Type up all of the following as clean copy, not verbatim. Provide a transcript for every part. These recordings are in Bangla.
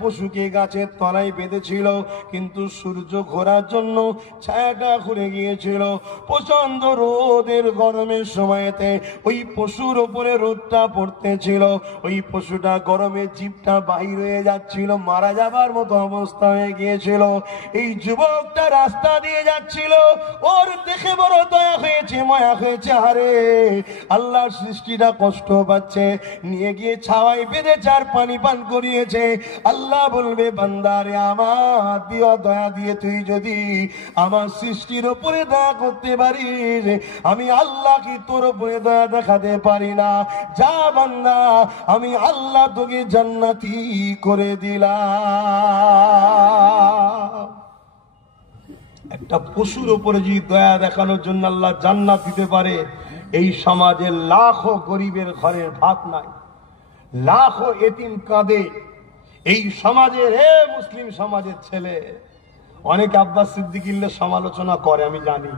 পশুকে গাছের তলায় বেঁধেছিল, কিন্তু সূর্য ঘোরার জন্য ছায়াটা ঘুরে গিয়েছিল। প্রচন্ড রোদের গরমের সময়তে ওই পশুর উপরে রোদটা পড়তেছিল, ওই পশুটা গরমে জিভটা বাহির হয়ে যাচ্ছিল, মারা যাবার মতো অবস্থা হয়ে গিয়েছিল। এই যুবকটা রাস্তা দিয়ে যাচ্ছিল, ওর দেখে বড় দয়া হয়েছে, মায়া হয়েছে। আরে আল্লাহর সৃষ্টিটা কষ্ট পাচ্ছে, নিয়ে গিয়ে ছাওয়ায় বেঁধে চার পানি পান করিয়েছে। আল্লাহ বলবে, বান্দারে আমার দিয়া দয়া দিয়ে তুই যদি আমার সৃষ্টির উপরে দয়া করতে পারিস, আমি আল্লাহ কি তোর উপরে দয়া দেখাতে পারি না? যা বান্দা, আমি আল্লাহ তোকে জান্নাতি করে দিলাম। একটা পশুর উপরে যদি দয়া দেখানোর জন্য আল্লাহ জান্নাত দিতে পারে, এই সমাজে লাখো গরিবের ঘরের ভাত নাই, লাখো এতিম কাঁদে এই সমাজের, মুসলিম সমাজের ছেলে। অনেক আব্বাস সিদ্দিকীর সমালোচনা করে, আমি জানি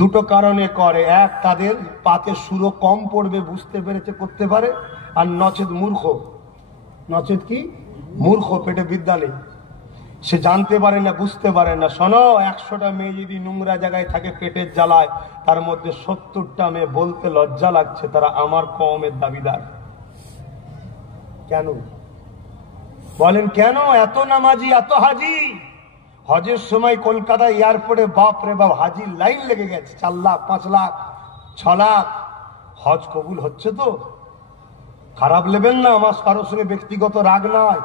দুটো কারণে করে। এক, তাদের পাতে সুরো কম পড়বে, বুঝতে পেরেছে, করতে পারে। আর নচেত মূর্খ। নচেত কি? মূর্খ, পেটে বিদ্যা নেই, সে জানতে পারে না, বুঝতে পারে না। শোনো, 100টা মেয়ে যদি নোংরা জায়গায় থাকে পেটের জ্বালায়, তার মধ্যে 70টা মেয়ে বলতে লজ্জা লাগছে তারা আমার কওমের দাবিদার। কেন বলেন? কেন এত নামাজি, এত হাজি? হজের সময় কলকাতা এয়ারপোর্টে বাপ রে বাপ হাজির লাইন লেগে গেছে, 4 লাখ, 5 লাখ, 6 লাখ। হজ কবুল হচ্ছে তো? খারাপ নেবেন না, আমার কারোর সঙ্গে ব্যক্তিগত রাগ নয়।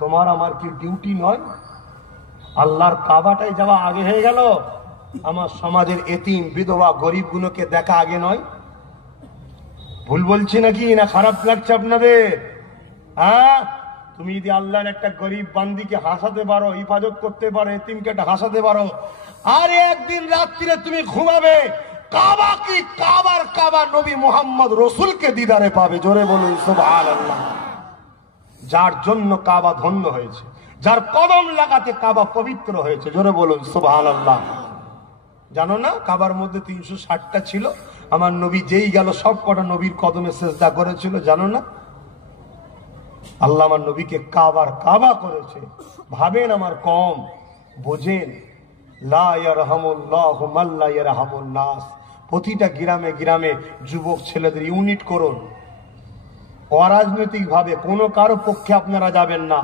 তোমার আমার কি ডিউটি নয়? আল্লাহর কাবাটায় যাওয়া আগে হয়ে গেল, আমার সমাজের এতিম বিধবা গরিব গুলোকে দেখা আগে নয়? ভুল বলছি নাকি? না খারাপ লাগছে আপনাদের? হ্যাঁ, তুমি যদি আল্লাহর একটা গরিব বান্দিকে হাসাতে পারো, হিফাজত করতে পারো, এতিমকে হাসাতে পারো, আর একদিন রাত্রিরে তুমি ঘুমাবে, কাবা কি কাবার কাবা নবী মুহাম্মদ রাসূলকে দিদারে পাবে। জোরে বলুন সুবহানাল্লাহ। যার জন্য কাবা ধন্য হয়েছে, যার কদম লাগাতে কাবা পবিত্র হয়েছে, জোরে বলুন সুবহানাল্লাহ। জানো না কাবার মধ্যে 360টা ছিল, আমার নবী যেই গেল সব কটা নবীর কদমে সিজদা করেছিল, জানো না? আল্লাহ আমার নবীকে কাবার কাবা করেছে। ভাবেন আমার কম, বোঝেন। লা ইয়ারহামুল্লাহু মান লা ইয়ারহামুন নাস। প্রতিটা গ্রামে গ্রামে যুবক ছেলেদের ইউনিট করুন। অরাজনৈতিক ভাবে কোনো কারো পক্ষে আপনারা যাবেন না,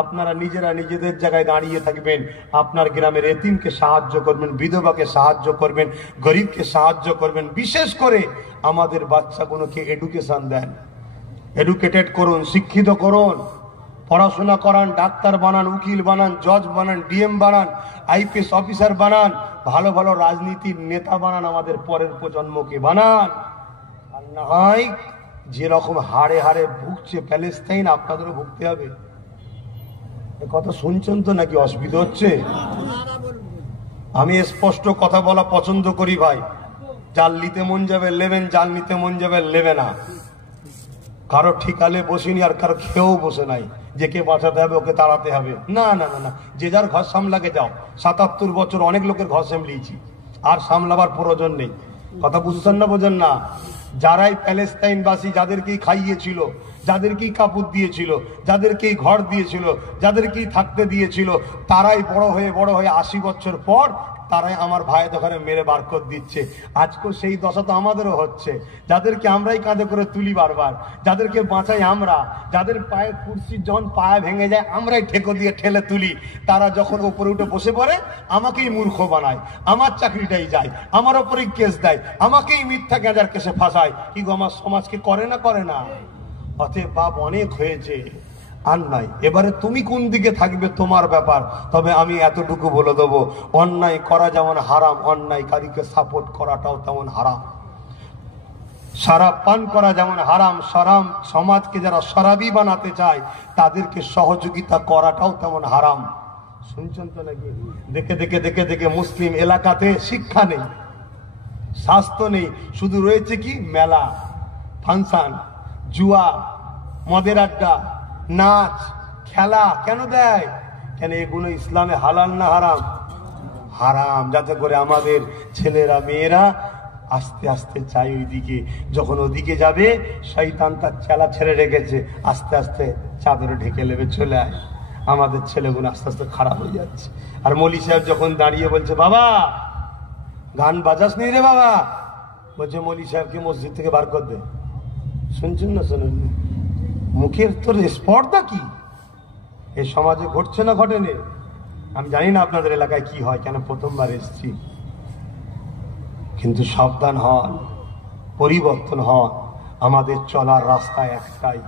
আপনারা নিজেরা নিজেদের জায়গায় দাঁড়িয়ে থাকবেন। আপনার গ্রামের এতিমকে সাহায্য করবেন, বিধবাকে সাহায্য করবেন, গরিবকে সাহায্য করবেন। বিশেষ করে আমাদের বাচ্চাগুলোকে এডুকেশন দেন, এডুকেটেড করুন, শিক্ষিত করুন, পড়াশোনা করান, ডাক্তার বানান, উকিল বানান, জজ বানান, ডিএম বানান, আইপিএস অফিসার বানান, ভালো ভালো রাজনীতির নেতা বানান, আমাদের পরের প্রজন্মকে বানান। আর না হয় যেরকম হাড়ে হাড়ে ভুগছে প্যালেস্তাইন, আপনাদেরও ভুগতে হবে। কথা শুনছেন তো নাকি অসুবিধা হচ্ছে? আমি স্পষ্ট কথা বলা পছন্দ করি ভাই। যার নিতে মন যাবে নেবেন, যার নিতে মন যাবে নেবে না। কারো ঠিকালে বসিনি, আর কারো খেয়েও বসে নাই যে কে বাঁচাতে হবে, ওকে তাড়াতে হবে। না না না না, যে যার ঘর সামলাকে যাও। 77 বছর অনেক লোকের ঘর সামলিয়েছি, আর সামলাবার প্রয়োজন নেই। কথা বুঝছেন না? বোঝেন না? যারাই প্যালেস্তাইনবাসী, যাদেরকেই খাইয়েছিল, যাদেরকেই কাপড় দিয়েছিল, যাদেরকেই ঘর দিয়েছিল, যাদেরকেই থাকতে দিয়েছিল, তারাই বড় হয়ে 80 বছর পর তারাই আমার ভাই দোকানে মেরে বার করে দিচ্ছে। আজকে সেই দশা তো আমাদেরও হচ্ছে। যাদেরকে আমরাই কাঁধে করে তুলি বারবার, যাদেরকে বাঁচাই আমরা, যাদের পায়ে কুর্সি যখন পায়ে ভেঙে যায় আমরাই ঠেকো দিয়ে ঠেলে তুলি, তারা যখন উপরে উঠে বসে পড়ে আমাকেই মূর্খ বানায়, আমার চাকরিটাই যায়, আমার ওপরেই কেস দেয়, আমাকেই মিথ্যা গাঁজার কেসে ফাঁসায়। কি গো, আমার সমাজকে করে না? করে না? অতএব বাপ অনেক হয়েছে, আর নাই। এবারে তুমি কোন দিকে থাকবে তোমার ব্যাপার। তবে আমি এতটুকু বলে দেবো, অন্যায় করা যেমন হারাম, অন্যায়কারীকে সাপোর্ট করাটাও তেমন হারাম। শরাব পান করা যেমন হারাম, সমাজকে যারা শরাবি বানাতে চায় তাদেরকে সহযোগিতা করাটাও তেমন হারাম। শুনছেন তো নাকি? দেখে দেখে দেখে দেখে মুসলিম এলাকাতে শিক্ষা নেই, স্বাস্থ্য নেই, শুধু রয়েছে কি মেলা, ফাংশন, জুয়া, মদের আড্ডা, নাচ, খেলা। কেন দেয়? কেন এগুলো ইসলামে হালাল না হারাম? হারাম। যাতে করে আমাদের ছেলেরা মেয়েরা আস্তে আস্তে চাই ওইদিকে। যখন ওদিকে যাবে, শয়তান তার চেলা ছেড়ে রেখেছে, আস্তে আস্তে চাদরে ঢেকে নেবে, চলে আয়। আমাদের ছেলেগুলো আস্তে আস্তে খারাপ হয়ে যাচ্ছে। আর মৌলী সাহেব যখন দাঁড়িয়ে বলছে, বাবা গান বাজাস নি রে বাবা, বলছে মৌলী সাহেবকে মসজিদ থেকে বার কর দে। শুনছেন না শোনেন? মুখের তোর স্পর্ধা কি এই সমাজে ঘটছে না ঘটেনি? আমি জানি না আপনাদের এলাকায় কি হয়, কেন প্রথমবার এসেছি। কিন্তু সাবধান হন, পরিবর্তন হন। আমাদের চলার রাস্তা একটাই,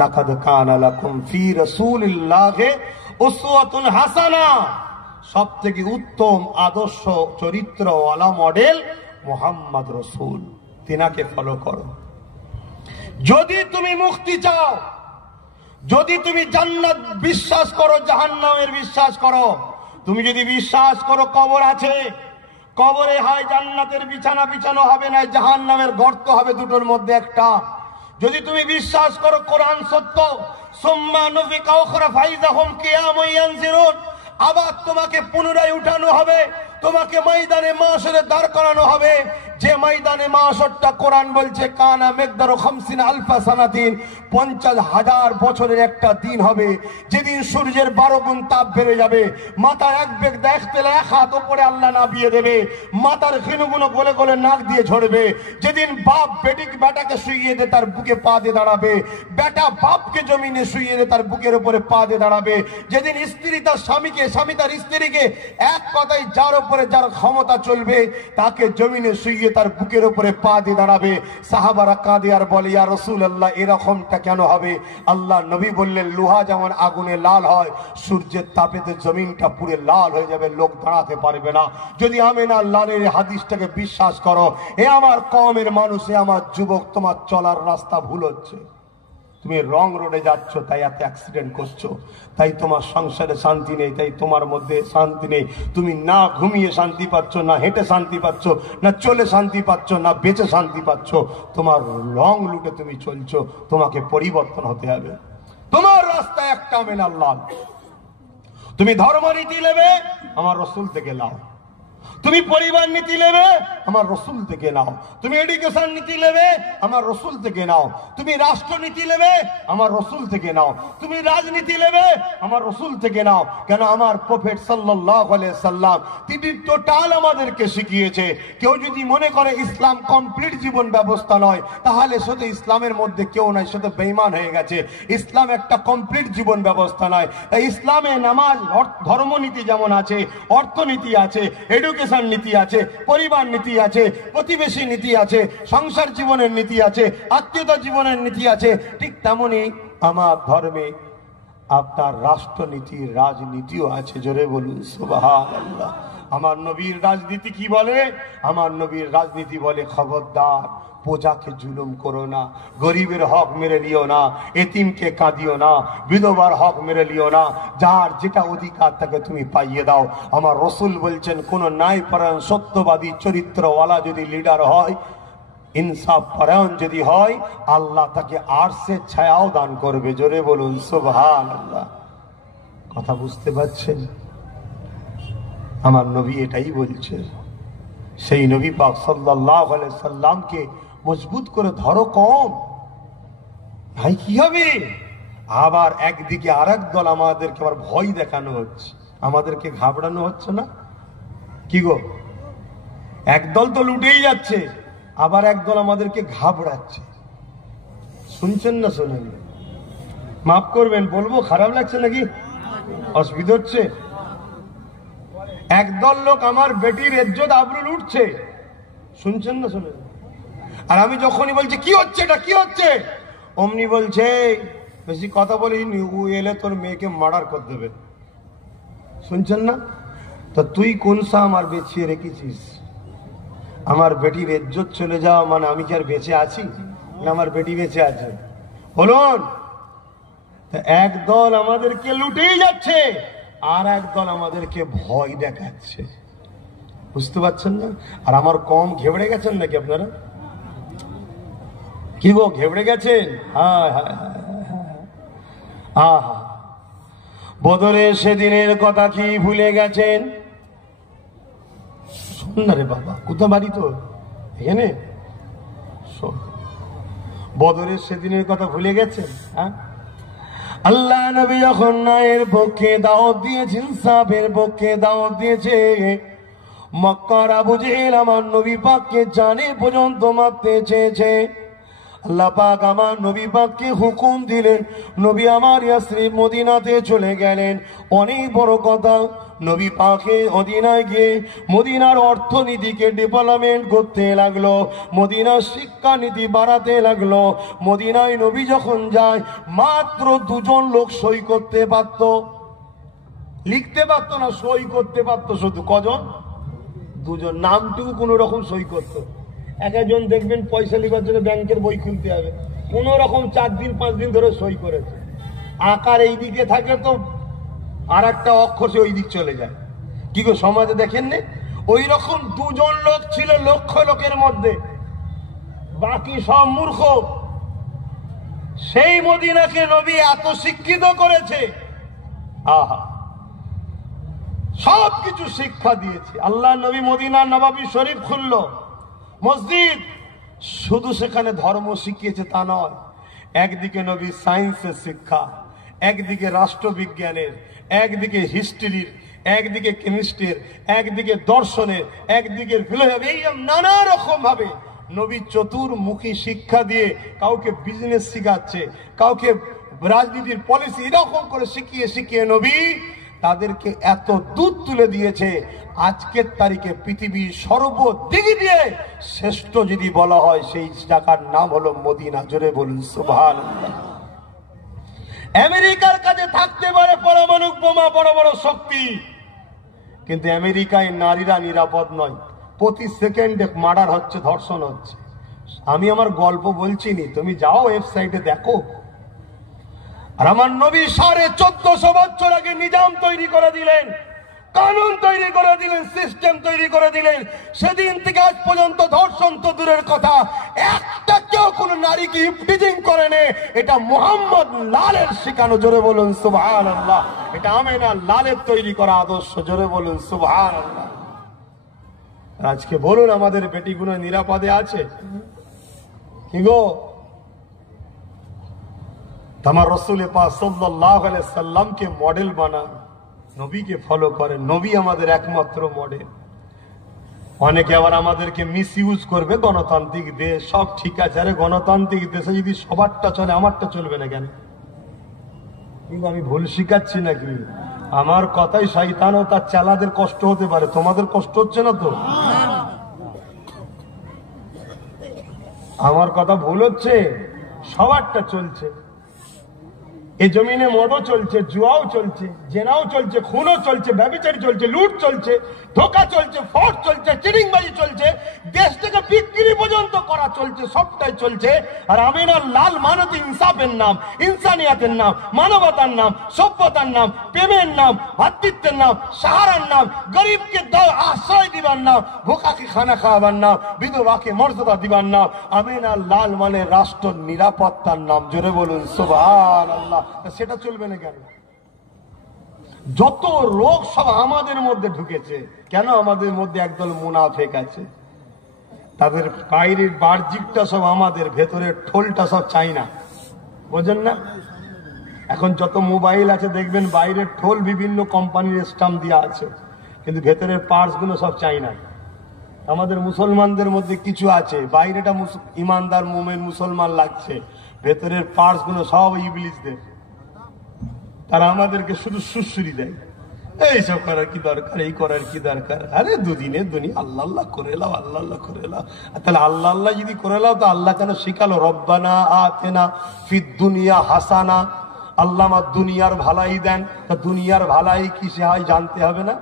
লাকাদ কানা লাকুম ফি রাসূলিল্লাহি উসওয়াতুন হাসানা। সবথেকে উত্তম আদর্শ চরিত্রওয়ালা মডেল মুহাম্মদ রাসূল, তিনাকে ফলো করো। যদি তুমি মুক্তি চাও, যদি তুমি জান্নাত বিশ্বাস করো, জাহান্নামের বিশ্বাস করো, তুমি যদি বিশ্বাস করো কবর আছে, কবরে হয় জান্নাতের বিছানা বিছানো হবে না, জাহান্নামের গর্ত হবে, দুটোর মধ্যে একটা। যদি তুমি বিশ্বাস করো কোরআন সত্য, সুম্মা নুফিকা উখরা ফাইযা হুম কিয়ামুন ইয়ানজিরুন, আবার তোমাকে পুনরায় উঠানো হবে, তোমাকে ময়দানে মাশরে দাঁড় করানো হবে। যে ময়দানে মাশরটা কোরআন বলছে কানা মিকদারু 50 আলফা সানাতিন, 50,000 বছরের একটা দিন হবে, যেদিন সূর্যের 12 গুণ তাপ বেড়ে যাবে, মাথার এক বেগ দেখতে এক হাত উপরে আল্লাহ নামিয়ে দেবে, মাথার খিনুগুলো গলে গলে নাক দিয়ে ঝরবে। যেদিন বাপ বেটাকে শুইয়ে দে তার বুকে পা দিয়ে দাঁড়াবে, বেটা বাপকে জমিনে শুইয়ে দে তার বুকের উপরে পা দিয়ে দাঁড়াবে। যেদিন স্ত্রী তার স্বামীকে, স্বামী তার স্ত্রীকে, এক কথায় যার উপরে যার ক্ষমতা চলবে তাকে জমিনে শুইয়ে তার বুকের উপরে পা দিয়ে দাঁড়াবে। সাহাবারা কাঁদে আর বলে, ইয়া রাসূলুল্লাহ এরকমটা কেন হবে? আল্লাহ নবী বললেন, লোহা যেমন আগুনে লাল হয়, সূর্যের তাপেতে জমিনটা পুরো লাল হয়ে যাবে, লোক দাঁড়াতে পারবে না। যদি আমিনা লালের হাদিসটাকে বিশ্বাস করো, এ আমার কওমের মানুষ, এ আমার যুবক, তোমার চলার রাস্তা ভুল হচ্ছে। তুমি রং রোডে যাচ্ছ, তাই এত অ্যাক্সিডেন্ট করছো, তাই তোমার সংসারে শান্তি নেই, তাই তোমার মধ্যে শান্তি নেই। তুমি না ঘুমিয়ে শান্তি পাচ্ছ, না হেঁটে শান্তি পাচ্ছ, না চলে শান্তি পাচ্ছ, না বেঁচে শান্তি পাচ্ছ। তোমার রং লুটে তুমি চলছো, তোমাকে পরিবর্তন হতে হবে। তোমার রাস্তা একটা, আমিনা লাল। তুমি ধর্মনীতি নেবে, আমার রাসূল থেকে নাও। তুমি পরিবার নীতি নেবে, আমার রাসূল থেকে নাও। তুমি এডুকেশন নীতি নেবে, আমার রাসূল থেকে নাও। তুমি রাষ্ট্রনীতি নেবে, আমার রাসূল থেকে নাও। তুমি রাজনীতি নেবে, আমার রাসূল থেকে নাও। কেন? আমার প্রফেট সাল্লাল্লাহু আলাইহি সাল্লাম তিনি টোটাল আমাদেরকে শিখিয়েছে। কেউ যদি মনে করে ইসলাম কমপ্লিট জীবন ব্যবস্থা নয়, তাহলে শুধু ইসলামের মধ্যে কেউ নাই, শুধু বেঈমান হয়ে গেছে। ইসলাম একটা কমপ্লিট জীবন ব্যবস্থা নয়। তাই ইসলামে নামাজ, ধর্মনীতি যেমন আছে, অর্থনীতি আছে, এডুকেশন নীতি আছে, পরিবার নীতি আছে, প্রতিবেশী নীতি আছে, সংসার জীবনের নীতি আছে, আত্মীয়তা জীবনের নীতি আছে। ঠিক তেমনি আমার ধর্মে আপনার রাষ্ট্রনীতি, রাজনীতিও আছে। জোরে বলুন সুবহানাল্লাহ। আমার নবীর রাজনীতি কি বলে? আমার নবীর রাজনীতি বলে, খবরদার প্রজাকে জুলুম করো না, গরিবের হক মেরে লিও না, এতিমকে কাঁদিও না, বিধবার হক মেরে লিও না, যার যেটা অধিকার তাকে তুমি পাইয়ে দাও। আমার রাসূল বলছেন, কোন ন্যায়পরায়ণ সত্যবাদী চরিত্রওয়ালা যদি লিডার হয়, ইনসাফ পরায়ণ যদি হয়, আল্লাহ তাকে আরশের ছায়াও দান করবে। জোরে বলুন সুবহানাল্লাহ। কথা বুঝতে পারছেন? আমার নবী এটাই বলছে। সেই নবী পাক সাল্লাল্লাহু আলাইহি সাল্লামকে মজবুত করে ধরো কম, ভাই কি হবে? আবার একদিকে আরেক দল আমাদেরকে আবার ভয় দেখানো হচ্ছে, আমাদেরকে ঘাবড়ানো হচ্ছে না কি গো? একদল তো লুটেই যাচ্ছে, আবার একদল আমাদেরকে ঘাবড়াচ্ছে। শুনছেন না শোনেন? মাফ করবেন, বলবো খারাপ লাগছে নাকি? অসুবিধা হচ্ছে? একদল লোক আমার বেটির ইজ্জত আবরু লুটছে, শুনছেন না শোনেন? আর আমি যখনই বলছি কি হচ্ছে, এটা কি হচ্ছে, অমনি বলছে বেশি কথা বলিনি, ও এলে তোর মেয়েকে মার্ডার করে দেবে। শুনছেন না? তো তুই কোন সা আমার বেঁচিয়ে রেখেছিস? আমার বেটির ইজ্জত চলে যাওয়া মানে আমি কি আর বেঁচে আছি না আমার বেটি বেঁচে আছে? বলুন। একদল আমাদেরকে লুটেই যাচ্ছে, আর একদল আমাদেরকে ভয় দেখাচ্ছে। বুঝতে পারছেন না? আর আমার কম ঘেবড়ে গেছেন নাকি আপনারা? কি গো ঘেবড়ে গেছেন? হ্যাঁ হ্যাঁ আহা, বদরের সেদিনের কথা কি ভুলে গেছেন? শোন না রে বাবা, কোথা বাড়ি তো এখানে? বদরের সেদিনের কথা ভুলে গেছেন? হ্যাঁ, আল্লাহ নবী যখন ন্যায়ের পক্ষে দাওয়াত দিয়েছে, ইনসাফের পক্ষে দাওয়াত দিয়েছে, মক্কার আবু জেহেল আমার নবী পাককে জানে পর্যন্ত মারতে চেয়েছে। আল্লাহ পাক আমার নবী পাককে হুকুম দিলেন, নবী আমার ইয়াসরিব মদিনাতে চলে গেলেন। অনেক বড় কথা, নবী পাকে মদিনায় গিয়ে মদিনার অর্থনীতিকে ডেভেলপমেন্ট করতে লাগলো, মদিনার শিক্ষানীতি বাড়াতে লাগলো। মদিনায় নবী যখন যায়, মাত্র দুজন লোক সই করতে পারত, লিখতে পারতো না, সই করতে পারতো শুধু কজন? দুজন। নামটুকু কোন রকম সই করতো। এক একজন দেখবেন পয়সা লিখার জন্য ব্যাংকের বই খুলতে হবে, কোন রকম 4 দিন 5 দিন ধরে সই করেছে। আকার এই দিকে থাকে তো আর একটা অক্ষর সে ওই দিক চলে যায়। কি গো সমাজে দেখেন না? ওই রকম দুজন লোক ছিল লক্ষ লোকের মধ্যে, বাকি সব মূর্খ। সেই মদিনাকে নবী এত শিক্ষিত করেছে, আহা, সবকিছু শিক্ষা দিয়েছে। আল্লাহ নবী মদিনার নবাবী শরীফ খুলল, মসজিদ। শুধু সেখানে ধর্ম শিখিয়েছে তা নয়, একদিকে নবী সায়েন্সের শিক্ষা, একদিকে রাষ্ট্রবিজ্ঞানের, একদিকে হিস্ট্রির, একদিকে কেমিস্ট্রির, একদিকে দর্শনের, একদিকে ফিলোসফি, এই নানা রকম ভাবে নবী চতুর্মুখী শিক্ষা দিয়ে কাউকে বিজনেস শিখাচ্ছে, কাউকে রাজনীতির পলিসি, এরকম করে শিখিয়ে শিখিয়ে নবী তাদেরকে এত দূর তুলে দিয়েছে। আজকের তারিখে পৃথিবীর সর্বদিক দিয়ে শ্রেষ্ঠ যদি বলা হয়, সেই জায়গার নাম হলো মদিনা। জোরে বলুন সুবহানাল্লাহ। আমেরিকার কাছে থাকতে পারে পরমাণু বোমা, বড় বড় শক্তি, কিন্তু আমেরিকায় নারীরা নিরাপদ নয়। প্রতি সেকেন্ডে মার্ডার হচ্ছে, ধর্ষণ হচ্ছে। আমি আমার গল্প বলছি নি, তুমি যাও ওয়েবসাইটে দেখো। আর আমার নবী 1450 বছর আগে নিজাম তৈরি করে দিলেন, কানুন তৈরি করে দিলেন, সিস্টেম তৈরি করে দিলেন। সেদিন থেকে আজ পর্যন্ত ধর্ষণ তো দূরের কথা, একটা কেউ কোন নারীকে ইফটিজিং করে নে। এটা মোহাম্মদ লালের শিখানো। জোরে বলুন সুবহানাল্লাহ। এটা আমেনা লালের তৈরি করা আদর্শ। জোরে বলুন সুবহানাল্লাহ। আজকে বলুন, আমাদের বেটিগুলো নিরাপদে আছে কি গো? আমার রাসূল পাক সাল্লাল্লাহু আলাইহি সাল্লামকে মডেল বানান, নবীকে ফলো করেন। নবী আমাদের একমাত্র মডেল। অনেকে আবার আমাদেরকে মিসইউজ করবে, গণতান্ত্রিক দেশ, সব ঠিক আছে। আরে গণতান্ত্রিক দেশে যদি সবারটা চলে, আমারটা চলবে না কেন? কিন্তু আমি ভুল শিখাচ্ছি নাকি? আমার কথাই শয়তান ও তার চালাদের কষ্ট হতে পারে, তোমাদের কষ্ট হচ্ছে না তো? আমার কথা ভুল হচ্ছে? সবারটা চলছে। এই জমিনে মদও চলছে, জুয়াও চলছে, জেনাও চলছে, খুনও চলছে, ব্যভিচার চলছে, লুট চলছে, ধোঁকা চলছে, ফ্রড চলছে, চিটিংবাজি চলছে, দেশ থেকে বিক্রি পর্যন্ত করা চলছে, সবটাই চলছে। আর আমিনার লাল মানতে ইনসাফের নাম, ইনসানিয়াতের নাম, মানবতার নাম, সভ্যতার নাম, প্রেমের নাম, ভাতৃত্বের নাম, সাহারার নাম, গরিবকে আশ্রয় দিবার নাম, ভোকাকে খানা খাওয়াবার নাম, বিধবাকে মর্যাদা দিবার নাম। আমিনার লাল মানে রাষ্ট্র নিরাপত্তার নাম। জোরে বলুন সুবহানাল্লাহ। সেটা চলবে না কেন? যত রোগ সব আমাদের মধ্যে ঢুকেছে কেন? আমাদের মধ্যে একদল মুনাফেক আছে, তাদের বাইরের বাহ্যিকটা সব আমাদের, ভেতরের ঠোলটা সব চাইনা। বোঝেন না? এখন যত মোবাইল আছে দেখবেন বাইরের ঠোল বিভিন্ন কোম্পানির স্টাম্প দেওয়া আছে, কিন্তু ভেতরের পার্টস গুলো সব চাইনা। আমাদের মুসলমানদের মধ্যে কিছু আছে, বাইরেটা ইমানদার মুমিন মুসলমান লাগছে, ভেতরের পার্টস গুলো সব ইবলিসদের। তারা আমাদেরকে শুধু সুশ্রী দেয়, এইসব করার কি দরকার, এই করার কি দরকার। আরে দুদিনের দুনিয়া আল্লাহ আল্লাহ করে এলাও, আল্লাহ আল্লাহ করে এলাও। তাহলে আল্লাহ আল্লাহ যদি করে এলাও, তো আল্লাহ কেন শিখালো রব্বানা আতিনা ফিদ দুনিয়া হাসানা? আল্লাহ আমার দুনিয়ার ভালাই দেন, তা দুনিয়ার ভালাই কিসে হয় জানতে হবে না?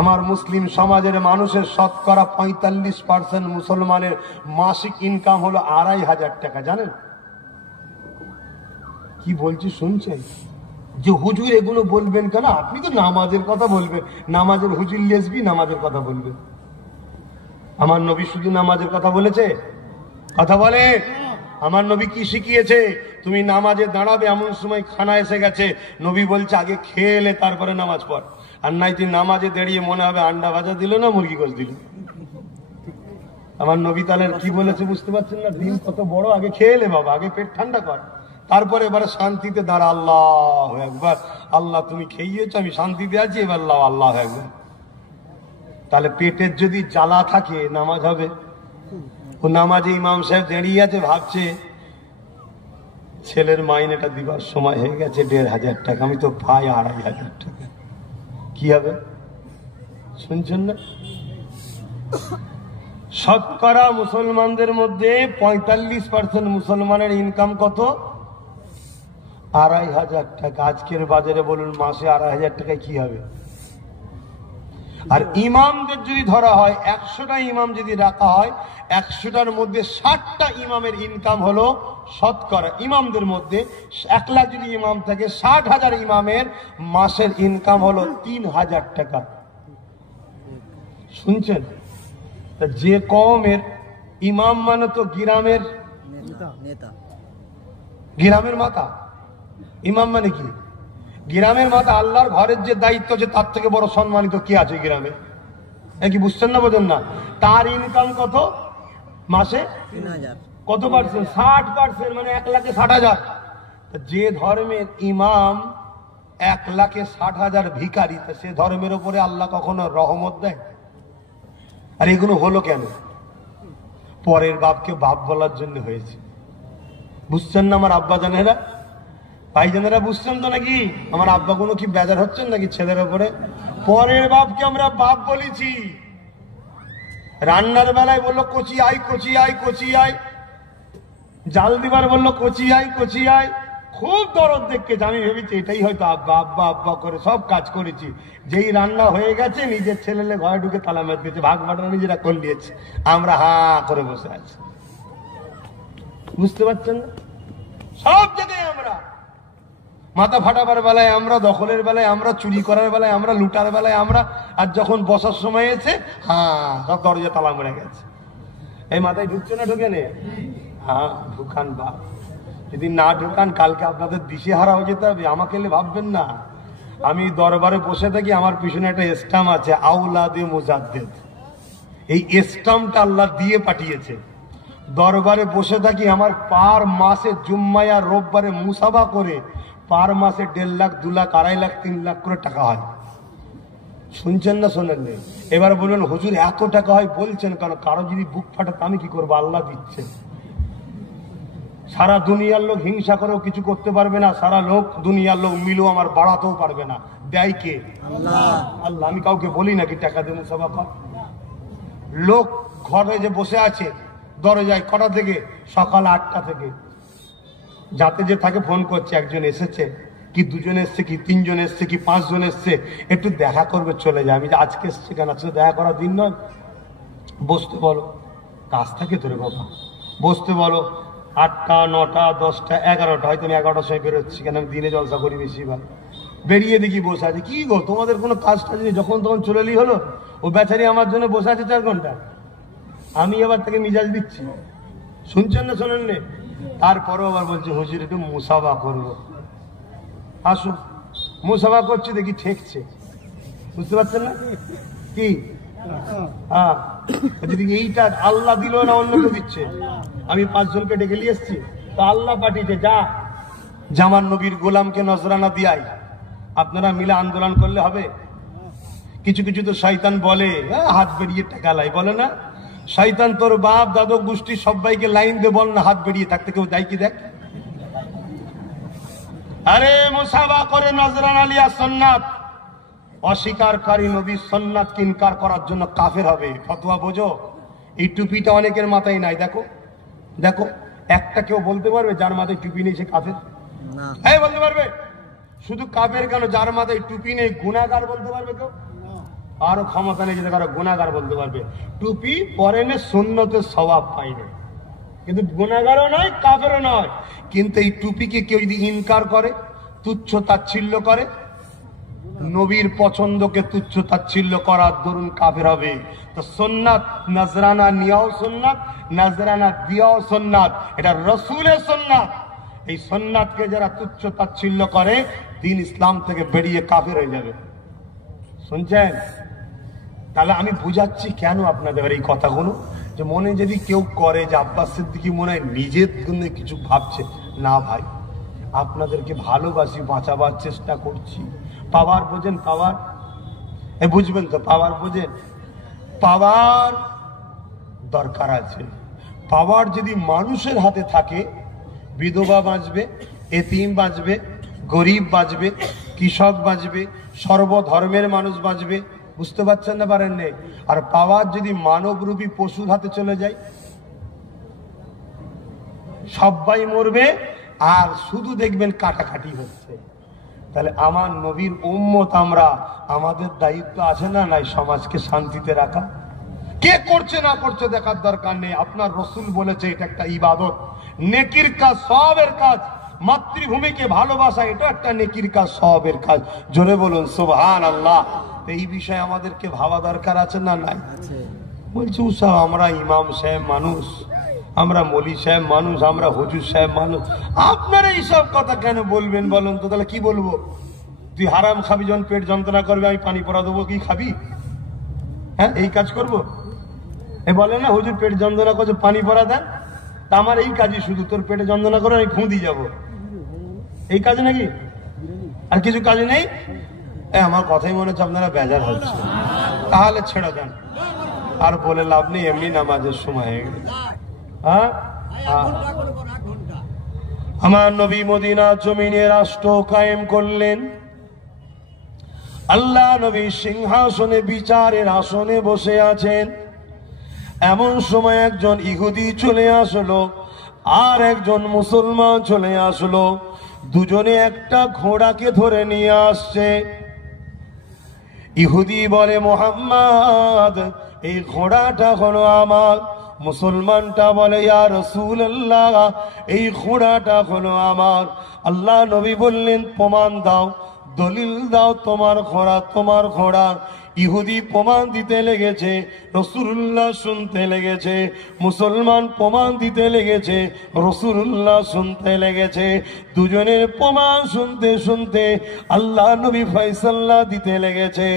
আমার মুসলিম সমাজের মানুষের শতকরা 45% মুসলমানের মাসিক ইনকাম হলো 2500 টাকা। জানেন কি বলছি? শুনছেন? যে হুজুর এগুলো বলবেন কেন? আপনি তো নামাজের কথা বলবেন, নামাজের হুজুর লেসবি নামাজের কথা বলবেন। আমার নবী শুধু নামাজের কথা বলেছে? কথা বলে। আমার নবী কি শিখিয়েছে? তুমি নামাজে দাঁড়াবে, এমন সময় খানা এসে গেছে, নবী বলছে আগে খেয়ে এলে তারপরে নামাজ পড়। আর নাই তুই নামাজে দাঁড়িয়ে মনে হবে আন্ডা ভাজা দিল না মুরগি গোশ দিল। আমার নবী তাহলে কি বলেছে বুঝতে পারছেন না? দিন কত বড়, আগে খেয়ে এলে বাবা, আগে পেট ঠান্ডা কর, তারপরে এবারে শান্তিতে দাঁড়া, আল্লাহ একবার, আল্লাহ তুমি খেয়েছ, আমি শান্তিতে আছি, এবার আল্লাহ আল্লাহ একবার। তাহলে পেটের যদি জ্বালা থাকে নামাজ হবে? ও নামাজে ইমাম সাহেব দাঁড়িয়ে আছে, ভাবছে ছেলের মাইনেটা দিবার সময় হয়ে গেছে, ১,৫০০ টাকা, আমি তো পাই ২,৫০০ টাকা, কি হবে? শুনছেন না? শতকরা মুসলমানদের মধ্যে ৪৫% মুসলমানের ইনকাম কত? ২,৫০০ টাকা। আজকের বাজারে বলুন মাসে ২,৫০০ টাকায় কি হবে? আর ইমামদের যদি ধরা হয়, ১০০টা ইমাম যদি রাখা হয়, ১০০টার মধ্যে ৬০টা ইমামের ইনকাম হলো শতকরা। ইমামদের মধ্যে ১ লাখ যদি ইমাম থাকে, ৬০,০০০ ইমামের মাসের ইনকাম হলো ৩,০০০ টাকা। শুনছেন? যে কওমের ইমাম মানে তো গ্রামের নেতা, গ্রামের মাথা। ইমাম মানে কি? গ্রামের মাথা। আল্লাহর ঘরের যে দায়িত্ব আছে তার থেকে বড় সম্মানিত কে আছে গ্রামে? কি বুঝছেন না, বোঝেন না? তার ইনকাম কত মাসে? ৩,০০০। কত পার্সেন্ট? ৬০%, মানে ১,৬০,০০০। যে ধর্মের ইমাম ১,৬০,০০০ ভিখারি, সে ধর্মের উপরে আল্লাহ কখনো রহমত দেয়? আর এগুলো হলো কেন? পরের বাপকে বাপ বলার জন্য হয়েছে। বুঝছেন না আমার আব্বা জানেরা, ভাইজানেরা? বুঝছেন তো নাকি? আমার আব্বা কোনো কি বেজার হচ্ছেন নাকি ছেলের উপরে? পরের বাপকে আমরা বাপ বলেছি। রান্নার বেলায় বললো কচি আয়, কচি আয়, কচি আয়। জাল দিবার বললো কচি আয়, কচি আয়। খুব দরদ দেখেছে। আমি ভেবেছি এটাই হয়তো আব্বা আব্বা আব্বা করে সব কাজ করেছি। যেই রান্না হয়ে গেছে, নিজের ছেলেলে ঘরে ঢুকে তালা মেরে দিয়েছে, ভাগ বাটনা নিজেরা করে নিয়েছে, আমরা হা করে বসে আছি। বুঝতে পারছেন না? সব জায়গায় আমরা মাথা ফাটাবার বেলায় আমরা, দখলের বেলায় আমরা, চুরি করার বেলায় আমরা, লুটার বেলায় আমরা, আর যখন বসার সময় এসে সব দরজা তালা মেরে গেছে। এই মাথায় ঢুকছে না? ঢুকে নে? ঢুকান বাপ। যদি না ঢুকান কালকে আপনাদের দিশেহারা হয়ে যেতে হবে। আমাকে ভাববেন না। আমি দরবারে বসে থাকি, আমার পিছনে একটা স্টাম্প আছে, আউলাদে মুজাদ্দেদ। এই স্টাম্পটা আল্লাহ দিয়ে পাঠিয়েছে। দরবারে বসে থাকি, আমার পার মাসে জুম্মায়া রোববারে মুসাফা করে পার মাসে ১.৫ লাখ, ২ লাখ, ২.৫ লাখ, ৩ লাখ করে টাকা হয়। শুনছেন না শোনেন? এবার বলবেন হুজুর এত টাকা হয় বলছেন কেন? কারো যদি বুক ফাটাতে আমি কি করবো? আল্লাহ দিচ্ছে। সারা দুনিয়ার লোক হিংসা করেও কিছু করতে পারবে না, সারা লোক দুনিয়ার লোক মিলেও আমার বাড়াতেও পারবে না। দেয় কে? আল্লাহ। আমি কাউকে বলি নাকি টাকা দিয়ে মুসাফা কর? লোক ঘরে যে বসে আছে দরজায়, কটা থেকে? সকাল ৮টা থেকে। যাতে যে থাকে ফোন করছে, একজন এসেছে কি, দুজন এসছে কি, ৩ জন এসছে কি, ৫ জন এসছে, একটু দেখা করবে, চলে যায়। আমি যে আজকে এসছে কেন? আজকে দেখা করার দিন নয়। বসতে বলো, কাজ থাকে তোরে বাবা, বসতে বলো। ৮টা, ৯টা, 10টা, 11টা, হয়তো আমি 11টার সময় বেরোচ্ছি, কেন আমি দিনে জলসা করি বেশিরভাগ। বেরিয়ে দেখি বসে আছে। কি গো তোমাদের কোনো কাজ টাজ নেই? যখন তখন চলে এলি হলো। ও বেচারি আমার জন্য বসে আছে 4 ঘন্টা, আমি আবার তাকে মিজাজ দিচ্ছি। শুনছেন না শোনেন নে? তারপরেও আবার বলছে হুজুর একটু মুসাফা করবো। আসুন, মুসাফা করছি, দেখি ঠেকছে। বুঝতে পারছেন না কি? যদি এইটা আল্লাহ দিল না অন্য কেউ দিচ্ছে। আমি 5 জনকে ডেকে নিয়ে এসছি, তো আল্লাহ পাঠিয়েছে, যা জামান নবীর গোলামকে নজরানা দিয়াই। আপনারা মিলে আন্দোলন করলে হবে? কিছু কিছু তো শয়তান বলে হাত বেরিয়ে টাকা লাই, বলে না? শয়তান তোর বাপ দাদু গোষ্ঠী সবাইকে লাইন দে, বল না হাত বেরিয়ে থাকতে, কেউ দেয় কি? দেখ, আরে মুসাফা করে নজরানা লিয়া সুন্নাত। অস্বীকারী নবীর সুন্নাতকে ইনকার করার জন্য কাফের হবে। ফতোয়া বোঝো? এই টুপিটা অনেকের মাথায় নাই। দেখো দেখো, একটা কেউ বলতে পারবে যার মাথায় টুপি নেই সে কাফের? হ্যাঁ বলতে পারবে? শুধু কাফের কেন, যার মাথায় টুপি নেই গুনাহগার বলতে পারবে কেউ? আরো ক্ষমতা নেই যে কারো গুনাহগার বলতে পারবে। টুপি পরেনে সুন্নতের সওয়াব পাইনি, কিন্তু গুনাহগারও নয়, কাফেরও নয়। কিন্তু এই টুপিকে কেউ যদি ইনকার করে, তুচ্ছ তাচ্ছিল্য করে, নবীর পছন্দকে তুচ্ছ তাচ্ছিল্য করার দরুন কাফের হবে। তো সুন্নাত নজরানা নিয়াও সুন্নাত, নজরানা দিয়াও সুন্নাত, এটা রাসূলের সুন্নাত। এই সুন্নাতকে যারা তুচ্ছ তাচ্ছিল্য করে, দ্বীন ইসলাম থেকে বেরিয়ে কাফের হয়ে যাবে। শুনছেন? তাহলে আমি বুঝাচ্ছি কেন আপনাদের এই কথাগুলো, যে মনে যদি কেউ করে যে আব্বাস সিদ্দিকী মনে হয় নিজের জন্য কিছু ভাবছে, না ভাই, আপনাদেরকে ভালোবাসি, বাঁচাবার চেষ্টা করছি। পাওয়ার বোঝেন? পাওয়ার বুঝবেন তো? পাওয়ার বোঝেন? পাওয়ার দরকার আছে। পাওয়ার যদি মানুষের হাতে থাকে, বিধবা বাঁচবে, এতিম বাঁচবে, গরিব বাঁচবে, কৃষক বাঁচবে, সর্বধর্মের মানুষ বাঁচবে। বুঝতে পারছেন না পারেন নেই? আর পাওয়ার যদি মানবরূপী পশুর হাতে চলে যায়, সবাই মরবে আর শুধু দেখবেন কাটাকাটি হচ্ছে। তাহলে আমার নবীর উম্মত আমরা, আমাদের দায়িত্ব আছে না নাই সমাজকে শান্তিতে রাখা? কে করছে না করছে দেখার দরকার নেই। আপনার রসুল বলেছে এটা একটা ইবাদত, নেকির কাজ, সওয়াবের কাজ। মাতৃভূমিকে ভালোবাসা এটা একটা নেকির কাজ, সওয়াবের কাজ। জোরে বলুন সুবহানাল্লাহ। এই বিষয়ে আমাদেরকে ভাবা দরকার আছে না নাই? বলছি উৎসাহ, আমরা ইমাম সাহেব মানুষ, আমরা মলি সাহেব মানুষ, আমরা হুজুর সাহেব মানুষ, আপনারা এইসব কথা কেন বলবেন বলুন তো? তাহলে কি বলবো? তুই হারাম খাবি, যখন পেট যন্ত্রণা করবে আমি পানি পড়া দেবো, কি খাবি? হ্যাঁ, এই কাজ করবো? এ বলে না হুজুর পেট যন্ত্রণা করছে পানি পড়া দেন, তা আমার এই কাজই শুধু, তোর পেটে যন্ত্রণা করে আমি ফুঁ দিয়ে যাবো, এই কাজ নাকি? আর কিছু কাজ নেই? আমার কথাই মনে হচ্ছে আপনারা বেজার হচ্ছে। তাহলে ছেড়ে দেন, আর বলে লাভ নেই, এমনি নামাজের সময় হয়ে গেছে। হ্যাঁ, আমার নবী মদিনা জমিনে রাষ্ট্র কায়েম করলেন। আল্লাহ নবী সিংহাসনে, বিচারের আসনে বসে আছেন। এমন সময় একজন ইহুদি চলে আসলো, আর একজন মুসলমান চলে আসলো। দুজনে একটা ঘোড়াকে ধরে নিয়ে আসছে। ইহুদি বলে, মুহাম্মদ, এই ঘোড়াটা হলো আমার। মুসলমানটা বলে, ইয়া রাসূলুল্লাহ, এই ঘোড়াটা হলো আমার। আল্লাহ নবী বললেন, প্রমাণ দাও, দলিল দাও, তোমার ঘোড়া, তোমার ঘোড়া। ইহুদি প্রমাণ দিতে লেগেছে, রাসূলুল্লাহ শুনতে লেগেছে। মুসলমান প্রমাণ দিতে লেগেছে, রাসূলুল্লাহ শুনতে লেগেছে। দুজনের প্রমাণ শুনতে শুনতে আল্লাহ নবী ফয়সালা দিতে লেগেছে।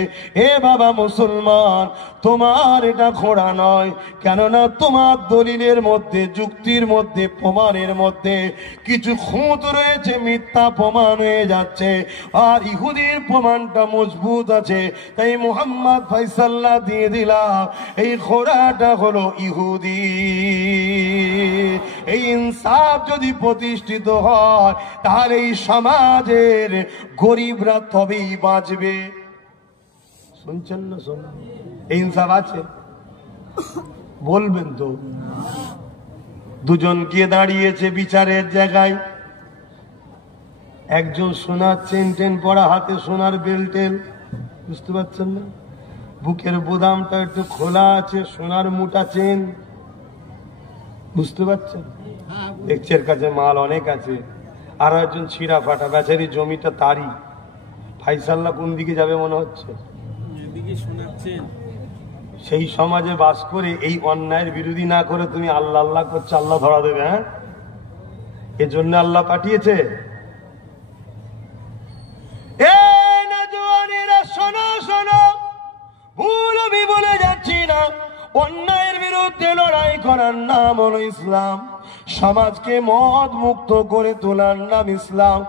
এ বাবা মুসলমান, তোমার এটা ঘোড়া নয়, কেননা তোমার দলিলের মধ্যে, যুক্তির মধ্যে, প্রমাণের মধ্যে কিছু খুঁত রয়েছে, মিথ্যা প্রমাণ হয়ে যাচ্ছে। আর ইহুদির প্রমাণটা মজবুত আছে, তাই মুহাম্মদ ফয়সালা দিয়ে দিলাম, এই ঘোড়াটা হলো ইহুদি। এই ইনসাফ যদি প্রতিষ্ঠিত হয়, তাহলে এই সমাজের গরিবরা তবেই বাঁচবে। শুনছেন না? শোন, এই ইনসাফ আছে? বলবেন তো? দুজন গিয়ে দাঁড়িয়েছে বিচারের জায়গায়। একজন সোনার চেন টেন পরা, হাতে সোনার বেল্টেল, বুঝতে পারছেন না? বুকের বোদামটা একটু খোলা আছে, সোনার মোটা চেন, বুঝতে পারছেন? দেখছের কাছে মাল অনেক আছে। আর একজন ছিঁড়া ফাটা, বেচারি জমিটা তারই। ফাইসাল্লাহ কোন দিকে যাবে মনে হচ্ছে? সেই সমাজে বাস করে এই অন্যায়ের বিরোধী না করে তুমি আল্লাহ আল্লাহ করছো, আল্লাহ ধরা দেবে। হ্যাঁ, এজন্য আল্লাহ পাঠিয়েছে। শোনো শোনো, ভুল আমি বলে যাচ্ছি না। অন্যায়ের বিরুদ্ধে লড়াই করার নাম হলো ইসলাম। সমাজকে মদ মুক্ত করে তোলার নাম ইসলাম।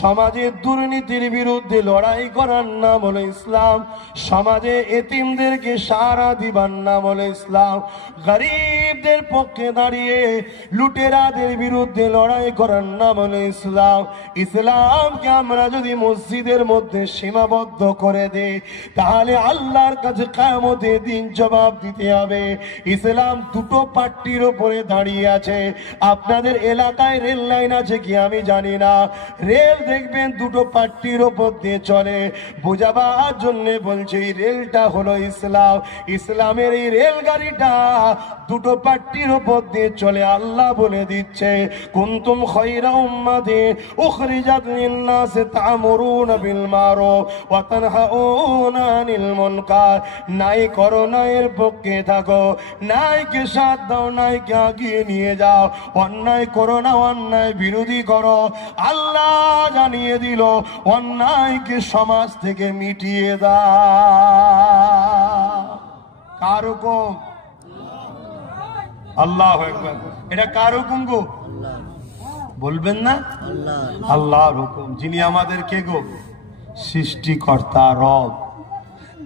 সমাজের দুর্নীতির বিরুদ্ধে লড়াই করার নাম হলো ইসলাম। সমাজে এতিমদেরকে সাহারা দিবার নাম হলো ইসলাম। গরিবদের পক্ষে দাঁড়িয়ে লুটেরাদের বিরুদ্ধে লড়াই করার নাম হলো ইসলাম। ইসলামকে আমরা যদি মসজিদের মধ্যে সীমাবদ্ধ করে দেই, তাহলে আল্লাহর কাছে কিয়ামতের দিন জবাব দিতে হবে। ইসলাম দুটো পাট্টির উপরে দাঁড়িয়ে আছে। আপনাদের এলাকায় রেল লাইন আছে কি আমি জানি না, রেল দেখবেন দুটো পাট্টির উপর দিয়ে চলে। বোঝাবার জন্য বলছে এই রেলটা হলো ইসলাম। ইসলামের এই রেলগাড়িটা দুটো পাট্টির উপর দিয়ে চলে। আল্লাহ বলে দিচ্ছে, কুনতুম খায়রা উম্মাতিন উখরিজাত লিন-নাস তা'মুরুনা বিল মারুফ ওয়া তানহাউনা আনিল মুনকার। নাই করো, নাইয়ের পক্ষে থাকো, নাইকে সাথ দাও, নাইকে আগিয়ে নিয়ে যাও। অন্যায় করো না, অন্যায় বিরোধী করো। আল্লাহ জানিয়ে দিল, অন্যায়কে সমাজ থেকে মিটিয়ে দাও। কার হুকুম? আল্লাহু আকবার। এটা কার হুকুম গো? বলবেন না? আল্লাহর হুকুম। যিনি আমাদের কে গো? সৃষ্টিকর্তা রব,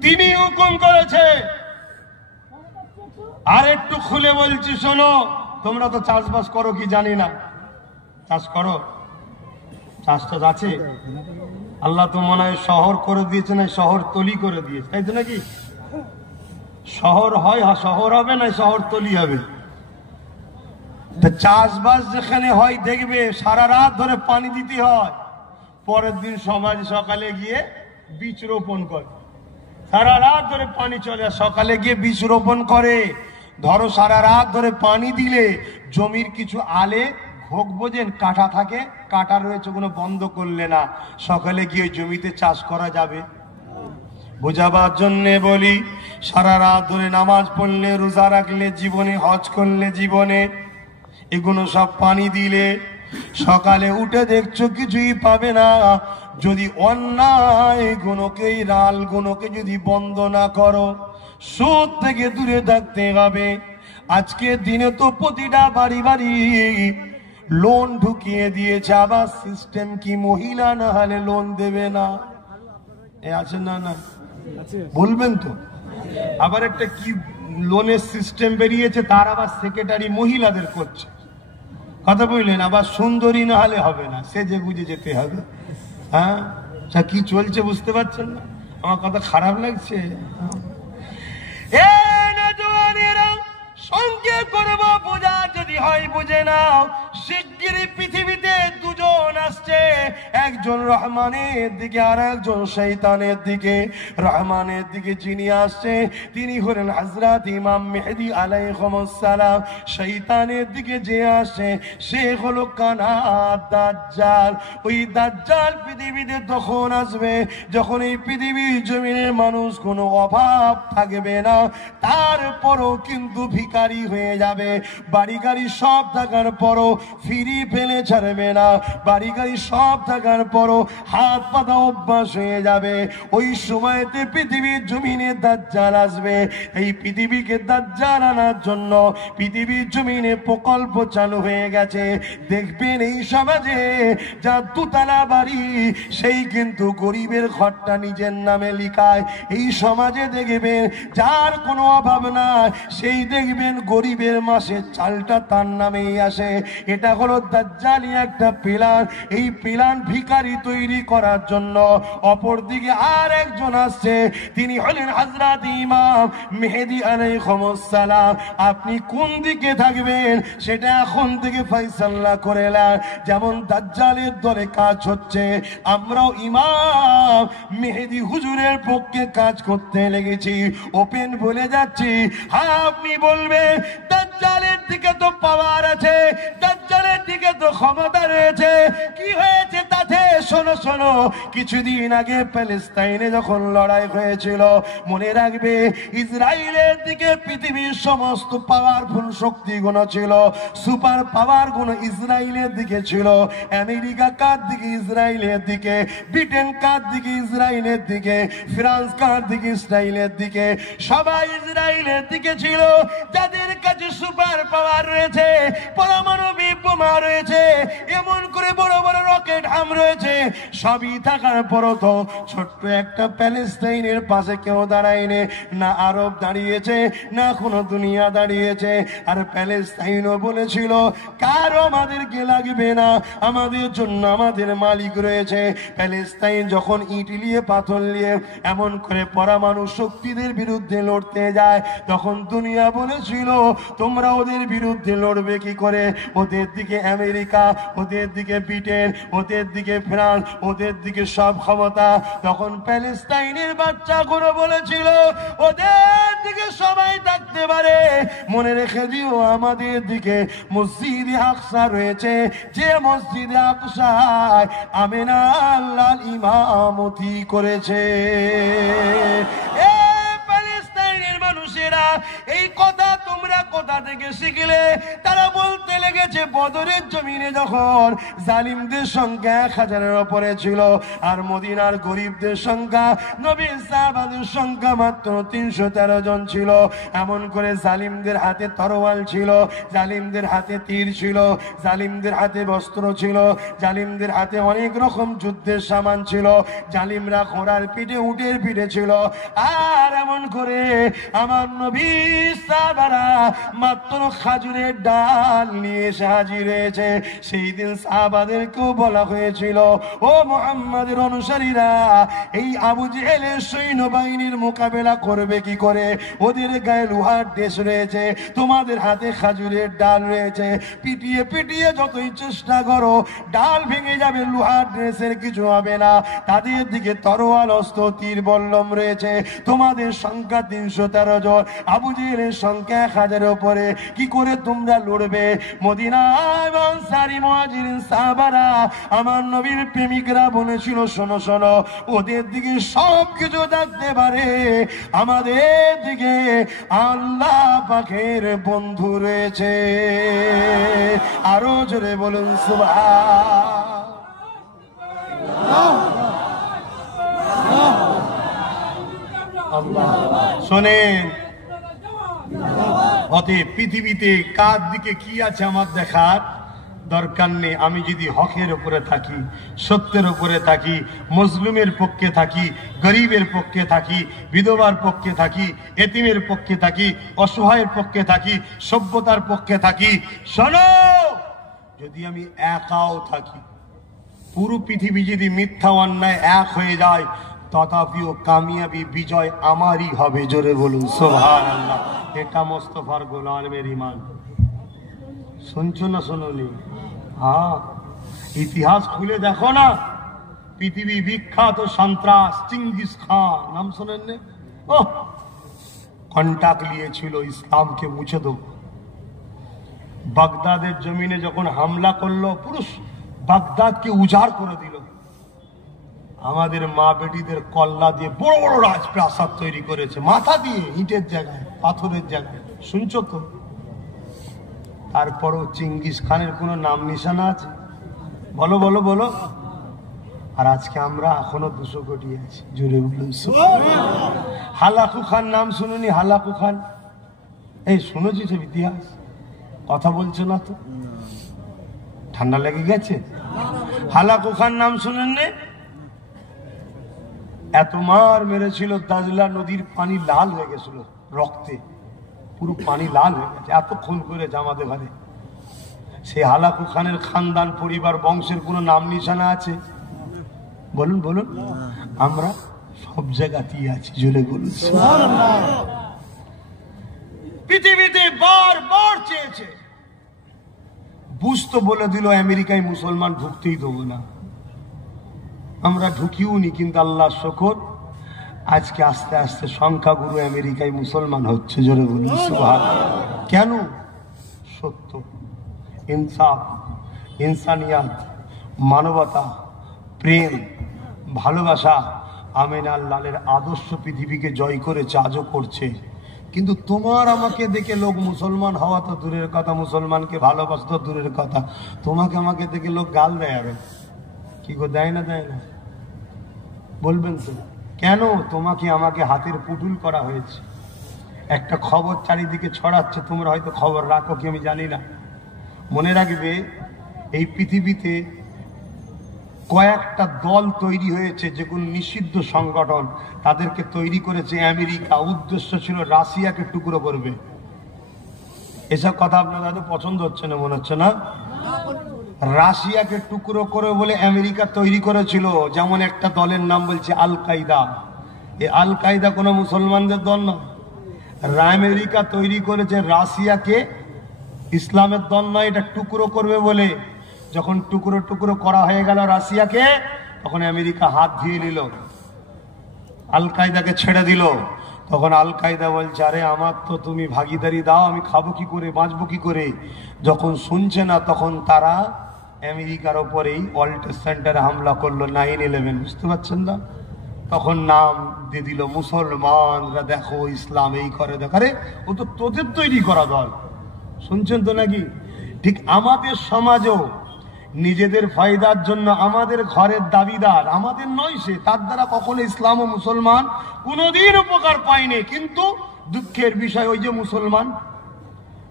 তিনি হুকুম করেছে। আর একটু খুলে বলছি শোনো, তোমরা তো চাষবাস করো কি জানি না, চাষ করো? চাষ টাস আছে? আল্লাহ তো মনে হয় শহর করে দিয়েছে, না শহর তলি করে দিয়েছে, তাই তো নাকি? শহর হয়, শহর হবে না শহর তলি হবে। চাষবাস যেখানে হয় দেখবে সারা রাত ধরে পানি দিতে হয়, পরের দিন সমাজ সকালে গিয়ে বীজ রোপণ করে। সারা রাত ধরে পানি চলে, সকালে গিয়ে বীজ রোপণ করে। ধরো সারা রাত ধরে পানি দিলে জমির কিছু আলে ঘোক বোঝেন কাটা থাকে, কাটা রয়েছে, কোনো বন্ধ করলে না, সকালে গিয়ে জমিতে চাষ করা যাবে? বোঝাবার জন্য বলি, সারা রাত ধরে নামাজ পড়লে, রোজা রাখলে জীবনে, হজ করলে জীবনে, এগুলো সব পানি দিলে সকালে উঠে দেখছো কিছুই পাবে না। যদি অন্যায় গুণকে, রাল গুণকে যদি বন্ধ না করো, সুদ থেকে দূরে থাকতে হবে। আজকে দিনে তো প্রতিটা বাড়ি বাড়ি লোন ঢুকিয়ে দিয়েছে। আবার সিস্টেম কি, মহিলা না হলে লোন দেবে না, এ আছে না? না বলবেন তো? আবার একটা কি লোনের সিস্টেম বেরিয়েছে, তার আবার সেক্রেটারি মহিলাদের করছে, কথা বললেন? আবার সুন্দরী না হলে হবে না, সেজে গুজে যেতে হবে। হ্যাঁ, কি চলছে বুঝতে পারছেন না? আমার কথা খারাপ লাগছে? সঙ্গে করবো বোঝা, যদি হয় বুঝে নাও। শিগগিরই পৃথিবীতে দুজন আসছে, একজন রহমানের দিকে আর একজন শয়তানের দিকে। রহমানের দিকে যিনি আসছে তিনি হলেন হযরত ইমাম মেহেদী আলাইহিস সালাম। শয়তানের দিকে যে আসে সে হলো কানা দাজ্জাল। ওই দাজ্জাল পৃথিবীতে তখন আসবে যখন এই পৃথিবীর জমিনের মানুষ কোনো অভাব থাকবে না, তারপরও কিন্তু ভিখারি হয়ে যাবে। বাড়ি গাড়ি সব থাকার পরও ফিরি ফেলে ছাড়বে না, বাড়ি গাড়ি সব থাকার পরও হাত পাতা অভ্যাস হয়ে যাবে। ওই সময়তে পৃথিবীর জমিনে দাজ্জাল আসবে। এই পৃথিবীকে দাজ্জাল আনার জন্য পৃথিবীর জমিনে প্রকল্প চালু হয়ে গেছে। দেখবেন এই সমাজে যা দুতলা বাড়ি, সেই কিন্তু গরিবের ঘরটা নিজের নামে লিখায়। এই সমাজে দেখবেন যার কোনো অভাব নাই, সেই দেখবেন গরিবের মাসে চালটা তার নামেই আসে। এটা হলো দাজ্জালি একটা প্ল্যান। এই প্ল্যান ভিখারি তৈরি করার জন্য। অপরদিকে আর একজন আসছে, তিনি হলেন হযরত ইমাম মেহেদী আলাইহিস সালাম। আপনি কোন দিকে থাকবেন সেটা এখন থেকে ফয়সালা করে নেন। যেমন দাজ্জালের দলে কাজ হচ্ছে, আমরাও ইমাম মেহেদী হুজুরের পক্ষে কাজ করতে লেগেছি। ওপেন বলে যাচ্ছি, হ্যাঁ আপনি বলবেন দাজ্জালের দিকে তো পাওয়ার আছে, দাজ্জালের দিকে তো ক্ষমতা রয়েছে, কি হয়েছে তাতে? শোনো শোনো, কিছুদিন আগে প্যালেস্তাইনে যখন লড়াই হয়েছিল, মনে রাখবে ইসরায়েলের দিকে পৃথিবীর সমস্ত পাওয়ারফুল শক্তিগুলো ছিল, সুপার পাওয়ার গুলো ইসরায়েলের দিকে ছিল। আমেরিকা কার দিকে? ইসরায়েলের দিকে। ব্রিটেন কার দিকে? ইসরায়েলের দিকে। ফ্রান্স কার দিকে? ইসরায়েলের দিকে। সবাই ইসরায়েলের দিকে ছিল। যাদের কাছে সুপার পাওয়ার রয়েছে, পারমাণবিক বোমা রয়েছে, এমন করে বড় বড় রকেট হাম রয়েছে, সবই থাকার পরও তো ছোট্ট একটা প্যালেস্তাইনের পাশে কেউ দাঁড়ায়নি। না আরব দাঁড়িয়েছে, না কোনো দুনিয়া দাঁড়িয়েছে। আর প্যালেস্তাইনও বলেছিল কারো আমাদেরকে লাগবে না, আমাদের জন্য আমাদের মালিক রয়েছে। প্যালেস্তাইন যখন ইট নিয়ে পাথর নিয়ে এমন করে পরমাণু শক্তিদের বিরুদ্ধে লড়তে যায়, তখন দুনিয়া বলেছিল তোমরা ওদের বিরুদ্ধে লড়বে কি করে? ওদের দিকে আমেরিকা, ওদের দিকে ব্রিটেন, ওদের দিকে ফ্রান্স, ওদের দিকে সব ক্ষমতা। তখন প্যালেস্তাইনের বাচ্চাগুলো বলেছিল ওদের দিকে সবাই থাকতে পারে, মনে রেখে দিও আমাদের দিকে মসজিদে আকসা রয়েছে, যে মসজিদে আকসায় আমিনা আল্লাহ ইমামতি করেছে। মানুষেরা এই কথা তোমরা কোথা থেকে শিখলে? তারা বলতে লেগেছে বদরের জমিনে যখন জালিমদের সংখ্যা 1000-এর উপরে ছিল আর মদিনার গরিবদের সংখ্যা, নবীর সাহাবাদের সংখ্যা মাত্র 313 জন ছিল। এমন করে জালিমদের হাতে তরোয়াল ছিল, জালিমদের হাতে তীর ছিল, জালিমদের হাতে বস্ত্র ছিল, জালিমদের হাতে অনেক রকম যুদ্ধের সামান ছিল, জালিমরা ঘোড়ার পিঠে উটের পিঠে ছিল। আর এমন করে আমার নবী সাহাবারা মাত্র খাজুরের ডাল নিয়ে এসে হাজির হয়েছে। সেই দিন সাহাবাদেরকেও বলা হয়েছিল, ও মুহাম্মাদের অনুসারীরা, এই আবু জেহেলের সৈন্যবাহিনীর মোকাবেলা করবে কি করে? ওদের গায়ে লোহার ড্রেস রয়েছে, তোমাদের হাতে খাজুরের ডাল রয়েছে, পিটিয়ে পিটিয়ে যতই চেষ্টা করো ডাল ভেঙে যাবে, লোহার ড্রেসের কিছু হবে না। তাদের দিকে তরোয়াল, অস্ত্র, তীর, বল্লম রয়েছে, তোমাদের সংখ্যা 313 জন, আবু জেহেলের সংখ্যা 1000-এর উপরে, কি করে তোমরা লড়বে? মদিনায় আনসারী মুহাজিরিন সাহাবারা, আমার নবীর প্রেমিকরা বলেছিল, শোনো শোনো, ওদের দিকে সব কিছু থাকতে পারে, আমাদের দিকে আল্লাহ পাকের বন্ধু রয়েছে। আরো জোরে বলুন সুবহানাল্লাহ। শোনেন, অতএব পৃথিবীতে কার দিকে কি আছে আমার দেখার দরকার নেই। আমি যদি হকের উপরে থাকি, সত্যের উপরে থাকি, মজলুমের পক্ষে থাকি, গরিবের পক্ষে থাকি, বিধবার পক্ষে থাকি, এতিমের পক্ষে থাকি, অসহায়ের পক্ষে থাকি, সভ্যতার পক্ষে থাকি, শোনো, যদি আমি একাও থাকি, পুরো পৃথিবী যদি মিথ্যা অন্যায় এক হয়ে যায়, তথাপিও কামিয়াবি বিজয় আমারই হবে। জোরে বলুন সুবহানাল্লাহ। এটা মোস্তফার গোলামের ঈমান। শুনছো না শোনোনি? হ্যাঁ, ইতিহাস খুলে দেখো না, পৃথিবী বিখ্যাত সন্ত্রাস চেঙ্গিস খান, নাম শোনেন না? ও কন্টাক্ট নিয়েছিল ইসলামকে মুছে দেব। বাগদাদের জমিনে যখন হামলা করলো, পুরো বাগদাদকে উজাড় করে দিল। আমাদের মা বেটিদের কল্লা দিয়ে বড় বড় রাজপ্রাসাদ তৈরি করেছে, মাথা দিয়ে, ইটের জায়গায়, পাথরের জায়গায়। শুনছো তো? তারপরও চেঙ্গিস খানের কোনো নাম নিশানা আছে? বলো বলো বলো। আর আজকে আমরা এখনো 200 কোটি আছি। জোরে বলুন। হালাকু খান নাম শুনুনি? হালাকু খান, এই শুনেছি সব ইতিহাস, কথা বলছো না তো? ঠান্ডা লেগে গেছে? হালাকু খান নাম শুনেন নে? এত মার মেরেছিল, দাজলা নদীর পানি লাল হয়ে গেছিল রক্তে, পুরো পানি লাল হয়ে গেছে, এত খুন করে জামাতে ঘরে। সেই হালাকু খানের খানদান, পরিবার, বংশের কোনো নাম নিশানা আছে? বলুন বলুন। আমরা সব জায়গাতেই আছি। জোরে বলুন। পৃথিবীতে বারবার চেয়েছে, বুশ তো বলে দিল আমেরিকায় মুসলমান ঢুকতেই দেবো না, আমরা ঢুকিও নি, কিন্তু আল্লাহ শকর আজকে আস্তে আস্তে সংখ্যাগুরু আমেরিকায় মুসলমান হচ্ছে। জোরে বলুন সুবহানাল্লাহ। কেন? সত্য, ইনসাফ, ইনসানিয়াত, মানবতা, প্রেম, ভালোবাসা, আমিনার লালের আদর্শ পৃথিবীকে জয় করেছে, আজও করছে। কিন্তু তোমার আমাকে দেখে লোক মুসলমান হওয়া তো দূরের কথা, মুসলমানকে ভালোবাসা তো দূরের কথা, তোমাকে আমাকে দেখে লোক গাল দেয়। আরে কি গো, দেয় না? দেয় না? বলবেন তো কেন? তোমাকে আমাকে হাতের পুতুল করা হয়েছে। একটা খবর চারিদিকে ছড়াচ্ছে, তোমরা হয়তো খবর রাখো কি আমি জানি না। মনে রাখবে, এই পৃথিবীতে কয়েকটা দল তৈরি হয়েছে যেগুলো নিষিদ্ধ সংগঠন, তাদেরকে তৈরি করেছে আমেরিকা। উদ্দেশ্য ছিল রাশিয়াকে টুকরো করবে। এসব কথা আপনাদের হয়তো পছন্দ হচ্ছে না, মনে হচ্ছে না? রাশিয়াকে টুকরো করে বলে আমেরিকা তৈরি করেছিল। যেমন একটা দলের নাম বলছে আল কায়দা। এই আল কায়দা কোনো মুসলমানদের দল না। আমেরিকা তৈরি করেছে রাশিয়াকে ইসলামের দল নয়, এটা টুকরো করবে বলে। যখন টুকরো টুকরো করা হয়ে গেল রাশিয়াকে, তখন আমেরিকা হাত ধুয়ে নিল, আল কায়দাকে ছেড়ে দিল। তখন আল কায়দা বলছে, আরে আমার তো তুমি ভাগিদারি দাও, আমি খাবো কি করে, বাঁচবো কি করে? যখন শুনছে না, তখন তারা আমেরিকার ওপরেই ওয়ার্ল্ড ট্রেড সেন্টারে হামলা করলো 9/11। বুঝতে পারছেন না? তখন নাম দিয়ে দিল মুসলমানরা, দেখো ইসলাম এই করে, দেখারে ও তো তোদের তৈরি করা দল। শুনছেন তো নাকি? ঠিক আমাদের সমাজেও নিজেদের ফায়দার জন্য আমাদের ঘরের দাবিদার আমাদের নয়, সে তার দ্বারা কখনো ইসলাম ও মুসলমান কোনোদিন উপকার পায়নি। কিন্তু দুঃখের বিষয় ওই যে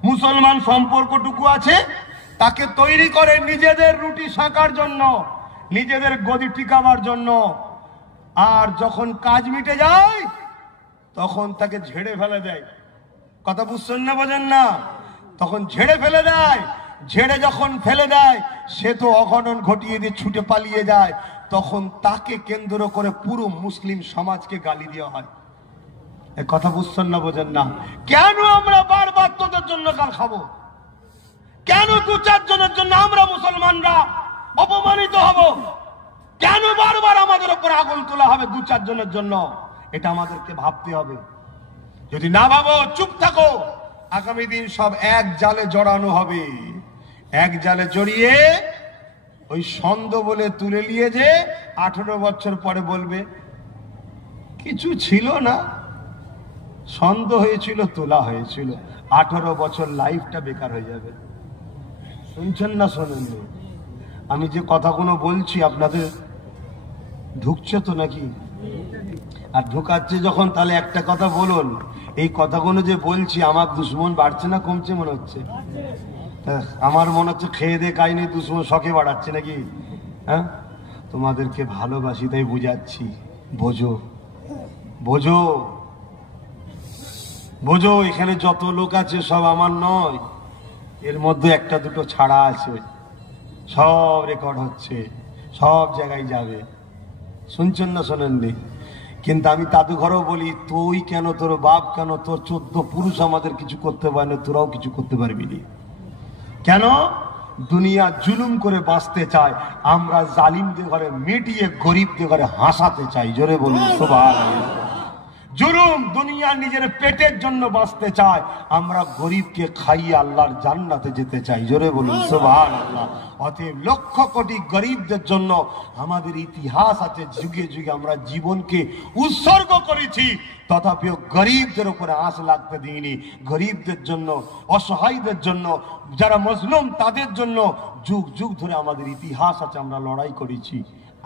মুসলমান সম্পর্কটুকু আছে, তাকে তৈরি করে নিজেদের রুটি শাঁকার জন্য, নিজেদের গদি টিকাবার জন্য। আর যখন কাজ মিটে যায় তখন তাকে ঝেড়ে ফেলে দেয়। কথা বুঝছেন না, বোঝেন না? তখন ঝেড়ে ফেলে দেয়। ঝেড়ে যখন ফেলে দেয়, সে তো অঘটন ঘটিয়ে দিয়ে ছুটে পালিয়ে যায়। তখন তাকে কেন্দ্র করে পুরো মুসলিম সমাজকে গালি দেওয়া হয়। কথা বুঝছেন না, বোঝেন না? কেন আমরা বারবার তোদের জন্য গাল খাবো? কেন 2-4 জনের জন্য আমরা মুসলমানরা অপমানিত হব? কেন বারবার আমাদের উপর আগুন তোলা হবে 2-4 জনের জন্য? এটা আমাদেরকে ভাবতে হবে। যদি না ভাবো, চুপ থাকো, আগামী দিন সব এক জালে জড়ানো হবে। এক জালে জড়িয়ে ওই ছন্দ বলে তুলে নিয়ে যে 18 বছর পরে বলবে কিছু ছিল না, ছন্দ হয়েছিল, তোলা হয়েছিল। 18 বছর লাইফটা বেকার হয়ে যাবে। শুনছেন না শোনেন? আমি যে কথাগুলো বলছি আপনাদের ঢুকছে তো নাকি? আর ঢুকাচ্ছে যখন, তাহলে একটা কথা বলুন, এই কথাগুলো যে বলছি আমার দুশ্মন বাড়ছে না কমছে মনে হচ্ছে? আমার মনে হচ্ছে খেয়ে দে কাহিনী দুশ্মন শখে বাড়াচ্ছে নাকি? হ্যাঁ, তোমাদেরকে ভালোবাসি তাই বুঝাচ্ছি। বোঝো বোঝো বোঝো, এখানে যত লোক আছে সব আমার নয়, এর মধ্যে 1-2 ছাড়া আছে। সব রেকর্ড হচ্ছে, সব জায়গায় যাবে। শুনছেন না শোনেননি? কিন্তু আমি দাদু ঘরেও বলি, তুই কেন, তোর বাপ কেন, তোর 14 পুরুষ আমাদের কিছু করতে পারে না, তোরাও কিছু করতে পারবি না। কেন? দুনিয়া জুলুম করে বাঁচতে চায়, আমরা জালিমদের ঘরে মিটিয়ে গরিবদের ঘরে হাসাতে চাই। জোরে বলুন সুবহানাল্লাহ। জুলুম দুনিয়া নিজের পেটের জন্য বাঁচতে চায়, আমরা গরিবকে খাইয়ে আল্লাহর জান্নাতে যেতে চাই। জোরে বলুন সুবহানাল্লাহ। অতএব লক্ষ কোটি গরিবদের জন্য আমাদের ইতিহাস আছে, যুগে যুগে আমরা জীবনকে উৎসর্গ করেছি, তথাপিও গরিবদের উপরে আঁচ লাগতে দিইনি। গরিবদের জন্য, অসহায়দের জন্য, যারা মজলুম তাদের জন্য যুগ যুগ ধরে আমাদের ইতিহাস আছে, আমরা লড়াই করেছি,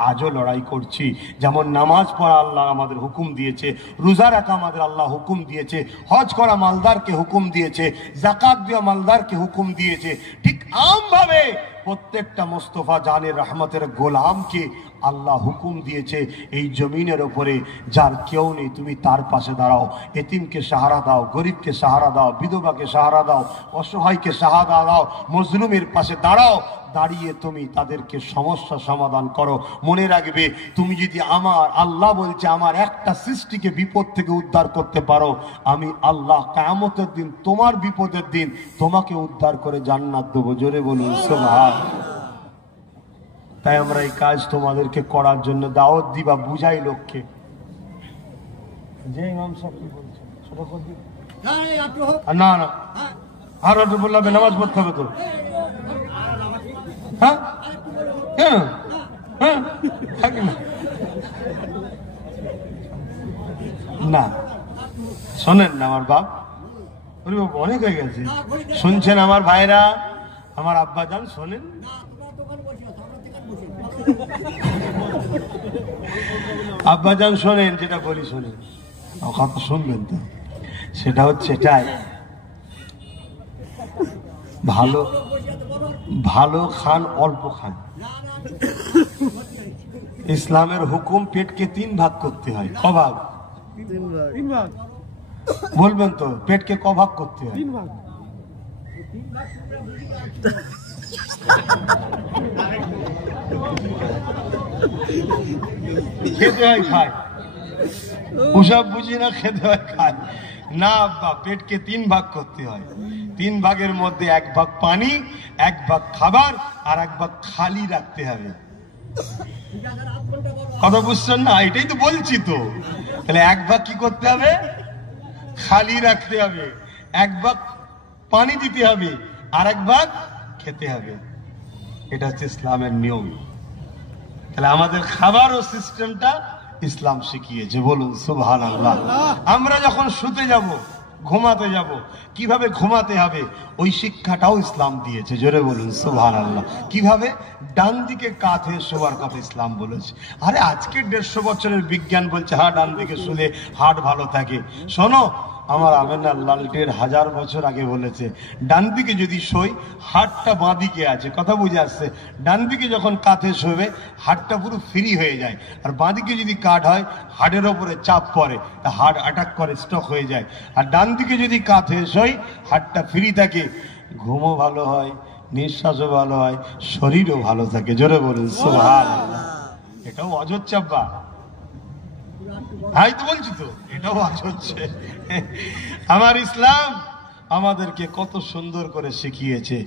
আজও লড়াই করছি। যেমন নামাজ পড়া আল্লাহ আমাদের হুকুম দিয়েছে, রোজা রাখা আমাদের আল্লাহ হুকুম দিয়েছে, হজ করা মালদারকে হুকুম দিয়েছে, যাকাত দেওয়া মালদারকে হুকুম দিয়েছে। ঠিক আমভাবে প্রত্যেকটা মোস্তফা জানের রহমতের গোলামকে আল্লাহ হুকুম দিয়েছে, এই জমিনের ওপরে যার কেউ নেই তুমি তার পাশে দাঁড়াও, এতিমকে সাহারা দাও, গরিবকে সাহারা দাও, বিধবাকে সাহারা দাও, অসহায়কে সাহারা দাও, মজলুমের পাশে দাঁড়াও, দাঁড়িয়ে তুমি তাদেরকে সমস্যা সমাধান করো। মনে রাখবে, তুমি যদি আমার, আল্লাহ বলছে, আমার একটা সৃষ্টিকে বিপদ থেকে উদ্ধার করতে পারো, আমি আল্লাহ কিয়ামতের দিন, তোমার বিপদের দিন তোমাকে উদ্ধার করে জান্নাত দেবো। জোরে বলুন সুবহানাল্লাহ। তাই আমরা এই কাজ তোমাদেরকে করার জন্য দাওয়াত দিবা, বুঝাই লোককে। যে ইমাম সাহেব কি বলছেন সেটা করবি না? না আর একটু বললাম, নামাজ পড়তে হবে তো। হ্যাঁ হ্যাঁ হ্যাঁ, থাকি না না, শোনেন না আমার বাপ, অনেক হয়ে গেছে। শুনছেন আমার ভাইরা, আমার আব্বা যান, শোনেন। আব্বাজান শোনেন, যেটা বলি শোনেন, কথা শুনবেন তো। সেটা হচ্ছে এটাই, ভালো ভালো খান, অল্প খান। ইসলামের হুকুম পেটকে 3 ভাগ করতে হয়। কভাগ বলবেন তো, পেটকে কভাগ করতে হয়? 3 ভাগ। খেতে হয় খায়, ওসব বুঝি না, খেতে হয় খায় না। পেটকে 3 ভাগ করতে হয়। 3 ভাগের মধ্যে 1 ভাগ পানি, 1 ভাগ খাবার, আর 1 ভাগ খালি রাখতে হবে। কথা বুঝছেন না? এটাই তো বলছি তো। তাহলে 1 ভাগ কি করতে হবে? খালি রাখতে হবে, 1 ভাগ পানি দিতে হবে, আর 1 ভাগ খেতে হবে। এটা হচ্ছে ইসলামের নিয়ম। তাহলে আমাদের খাবার ও সিস্টেমটা ইসলাম শিখিয়েছে। বলুন সুবহানাল্লাহ। আমরা যখন শুতে যাব, ঘুমাতে যাব, কিভাবে ঘুমাতে হবে ওই শিক্ষাটাও ইসলাম দিয়েছে। জোরে বলুন সুবহানাল্লাহ। কিভাবে? ডান দিকে কাত হয়ে শোবার কথা ইসলাম বলেছে। আরে আজকে 150 বছরের বিজ্ঞান বলছে হ্যাঁ ডান দিকে শুলে হার্ট ভালো থাকে। শোনো, আমার আমেনা লালটের 1000 বছর আগে বলেছে ডান দিকে যদি শোই হাড়টা বাঁ দিকে আছে। কথা বুঝে আসছে? ডান দিকে যখন কাঁধে শোবে হাড়টা পুরো ফ্রি হয়ে যায়, আর বাঁ দিকে যদি কাঠ হয় হাড়ের ওপরে চাপ পড়ে, হাড় অ্যাটাক করে, স্ট্রোক হয়ে যায়। আর ডান দিকে যদি কাঁধে শোই হাড়টা ফ্রি থাকে, ঘুমও ভালো হয়, নিঃশ্বাসও ভালো হয়, শরীরও ভালো থাকে। জোরে বলুন সুবহানাল্লাহ। এটাও ওয়াজ হচ্ছে আব্বা? তাই তো বলছি তো, এটাও ওয়াজ হচ্ছে। আমার ইসলাম আমাদেরকে কত সুন্দর করে শিখিয়েছে।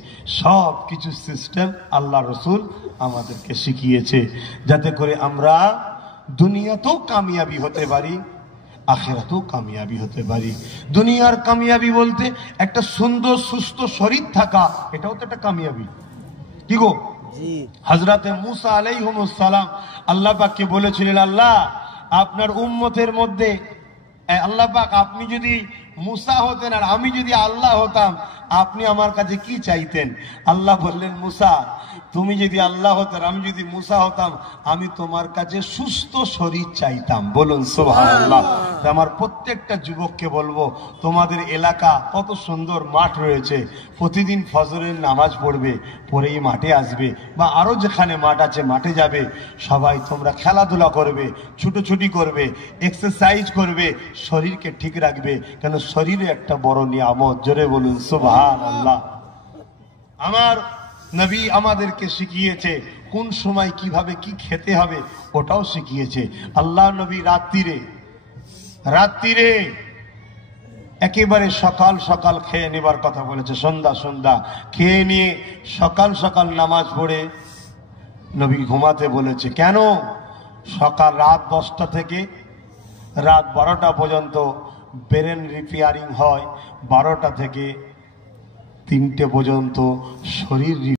সব কিছু সিস্টেম আল্লাহ রসুল আমাদেরকে শিখিয়েছে, যাতে করে আমরা দুনিয়াতেও কামিয়াবি হতে পারি, আখিরাতেও কামিয়াবি হতে পারি। দুনিয়ার কামিয়াবি বলতে একটা সুন্দর সুস্থ শরীর থাকা, এটাও তো একটা কামিয়াবি। কি গো? হযরতে মুসা আলাইহিস সালাম আল্লাহ পাককে বলেছিলেন, আল্লাহ আপনার উম্মতের মধ্যে, আল্লাহ পাক আপনি যদি মুসা হতেন আর আমি যদি আল্লাহ হতাম, আপনি আমার কাছে কি চাইতেন? আল্লাহ বললেন, মুসা তুমি যদি আল্লাহ হতে আর আমি যদি মুসা হতাম, আমি তোমার কাছে সুস্থ শরীর চাইতাম। বলুন সুবহানাল্লাহ। আমার প্রত্যেকটা যুবককে বলবো, তোমাদের এলাকা কত সুন্দর মাঠ রয়েছে, প্রতিদিন ফজরের নামাজ পড়বে, পড়েই মাঠে আসবে, বা আরো যেখানে মাঠ আছে মাঠে যাবে। সবাই তোমরা খেলাধুলা করবে, ছুটোছুটি করবে, এক্সারসাইজ করবে, শরীরকে ঠিক রাখবে, কেন শরীরে একটা বড় নিয়ামত। জোরে বলুন সুবহানাল্লাহ। আমার নবী আমাদেরকে শিখিয়েছে কোন সময় কিভাবে কি খেতে হবে, ওটাও শিখিয়েছে। আল্লাহ নবী রাত্রিরে একেবারে সকাল সকাল খেয়ে নেবার কথা বলেছে। সন্ধ্যা খেয়ে নিয়ে সকাল সকাল নামাজ পড়ে নবী ঘুমাতে বলেছে। কেন? সকাল রাত 10টা থেকে রাত 12টা পর্যন্ত ব্রেন রিপেয়ারিং হয়, 12টা থেকে 3টে পর্যন্ত শরীর